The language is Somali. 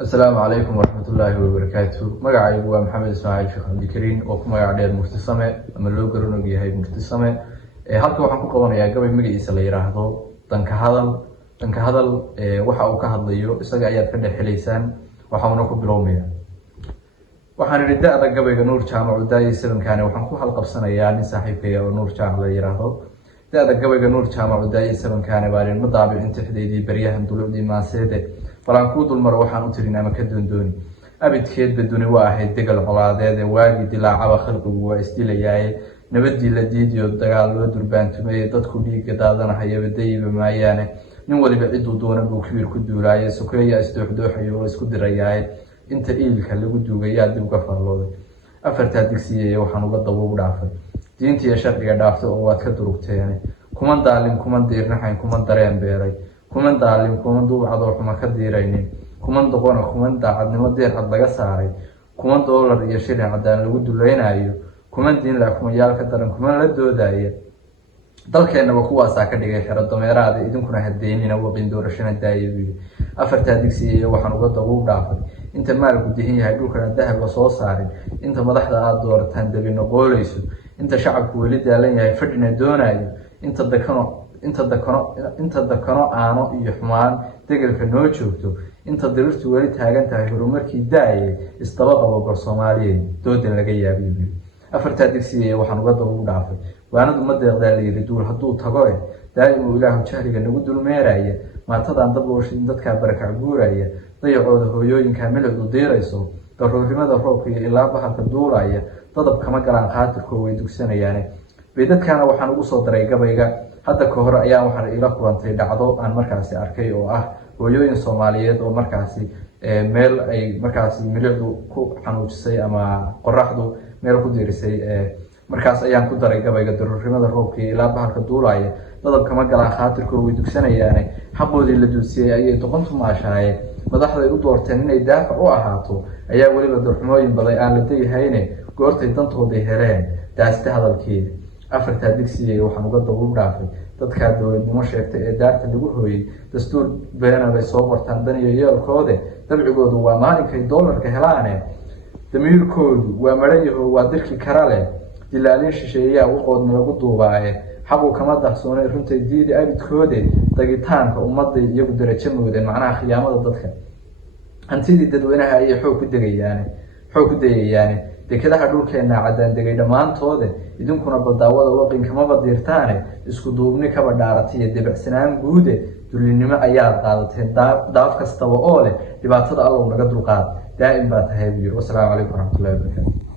السلام عليكم ورحمة الله وبركاته. مقعي هو محمد إسماعيل شيخ عبد الكريم وكما قاعد مرتسمة أما لو قررنا بيها مرتسمة halka waxaan ku qabanayaa gabay magaciisa la yiraahdo danka hadal waxa uu ka hadlayo isaga ayaad ka dhaxeleysaan waxa uu ku bilowmayaa waxaan ridaada gabayga Nuur Jaamac Udaay 7kan waxaan ku halqabsanayaa nin saaxiibkay oo Nuur Jaamac la yiraahdo daada gabayga Nuur Jaamac Udaay 7kan baalin madaabic intixdeedii baryahan dulucdii maaseede falaan ku dul maro waxaan u tirinaa ma ka doondooni abidkeed baduni waa ahayd degal colaadeed waagi dilaacaba khalqigu waa isdilayay nabadii la diidiyo dagaal loo durbaantumay dadku dhiiga daadanahay badayba maayaane nin waliba cid uu doona buu kibir ku duulaayay sokeeya isdooxdooxayo oo isku dirayay inta iilka lagu duugaya dib ka farlooday afarta digsiye waxaan uga dabo u dhaafay diintii sharciga dhaafto oo waad ka durugteen kuma daalin kuma diirnaxayn kuma dareen beeray kuma daalin kuma duucado xuma ka diiraynin kuma doqona kuma daacadnimo deer had laga saaray kuma dollar iyo shilin cadaan lagu duleynaayo kuma diin la kuma yaal ka daran kuma la doodaya dalkeenaba kuwaas ka dhigay xiro dameeraada idinkuna hadeynina waqin doorashada daayay afarta digsiye waxaan uga dabo u dhaafay inta maalku dihin yahay dhulkana dahab la soo saarin inta madaxda aad doortaan dabino qooleyso inta shacabku wali daalan yahay fadhina doonayo inta dakano aano iyo xumaan degalka noo joogto inta dirirtu wali taagan tahay horumarkii daayay istaba qabo bar Soomaaliyeed doodan laga yaabiyo afarta digsiye waxaan uga dabo u dhaafay waanadu ma deeqdaa la yiri duul haduu tago daaimo ilaahu jahriga nagu dulmeeraya maatadan dab loo shin dadka barakac guuraya dayacooda hooyooyinka miladu diirayso daruurimada roobka iyo ilaa bahalka duulaya dadab kama galaan qaatirkoo way dugsanayaan beedadkana waxaan ugu soo daray gabayga hadda ka hor ayaa waxaan ila kulantay dhacdo aan markaasi arkay oo ah hooyooyin Soomaaliyeed oo markaasi meel ay markaasi miladu ku xanuujisay ama qoraxdu meel ku diirisay markaas ayaan ku daray gabayga daruurimada roobka ilaa bahalka duulaya dadab kama galaan qaatirkoo way dugsanayaan xaqoodii la duusiyay ayay doqontu maashaayeen madaxda ay u doorteen inay daafac u ahaato ayaa waliba darxumooyin baday aan la deeyahayne goortay dantooday heleen daasta hadalkeeda afarta digsiye waxaan uga dabo u dhaafay dadka dawladnimo sheegtay ee daarta lagu hooyay dastuur beena bay soo qortaan dan iyo yeelkooda dabcigoodu waa maalinkay dollarka helaane damiirkoodu waa marayaho waa dirki karale dilaalin shisheeyaa u qoodna lagu duubaaye xaqu kama dahsoonay runtay diidi abidkoode dagitaanka ummadda iyagu darajo moodeen macnaha khiyaamada dadka hantidii dadweynaha ay xoog ku dayayaan dekadaha dhulkeena cadaan degay dhamaantooda idinkuna baldaawada waqin kama badiirtaane isku duubni kaba dhaaratay dibacsanaan guude dulinimo ayaa qaadateen daaf kastaba oo leh dhibaatada Allah naga dulqaad daa'im baa tahay. Wassalaamu calaykum warahmatullahi wabarakatuh.